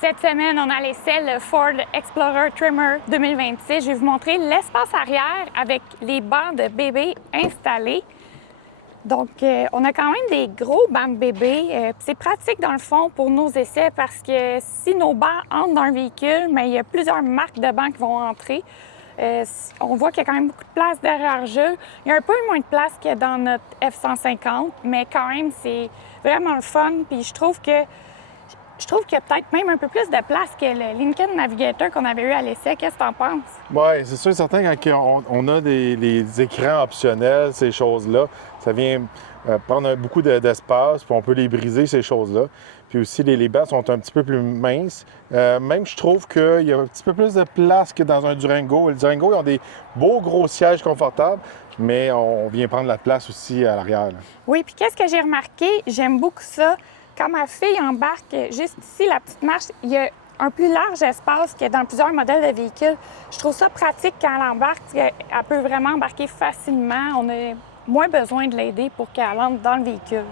Cette semaine, on a l'essai le Ford Explorer Trimmer 2026. Je vais vous montrer l'espace arrière avec les bancs de bébé installés. Donc, on a quand même des gros bancs de bébé. C'est pratique dans le fond pour nos essais parce que si nos bancs entrent dans un véhicule, mais il y a plusieurs marques de bancs qui vont entrer. On voit qu'il y a quand même beaucoup de place derrière jeu. Il y a un peu moins de place que dans notre F-150, mais quand même, c'est vraiment le fun. Puis je trouve qu'il y a peut-être même un peu plus de place que le Lincoln Navigator qu'on avait eu à l'essai. Qu'est-ce que tu en penses? Oui, c'est sûr et certain, quand on a des écrans optionnels, ces choses-là, ça vient prendre beaucoup d'espace, puis on peut les briser, ces choses-là. Puis aussi, les bancs sont un petit peu plus minces. Même, je trouve qu'il y a un petit peu plus de place que dans un Durango. Le Durango, ils ont des beaux gros sièges confortables, mais on vient prendre la place aussi à l'arrière. Oui, puis qu'est-ce que j'ai remarqué? J'aime beaucoup ça. Quand ma fille embarque juste ici, la petite marche, il y a un plus large espace que dans plusieurs modèles de véhicules. Je trouve ça pratique quand elle embarque. Elle peut vraiment embarquer facilement. On a moins besoin de l'aider pour qu'elle entre dans le véhicule.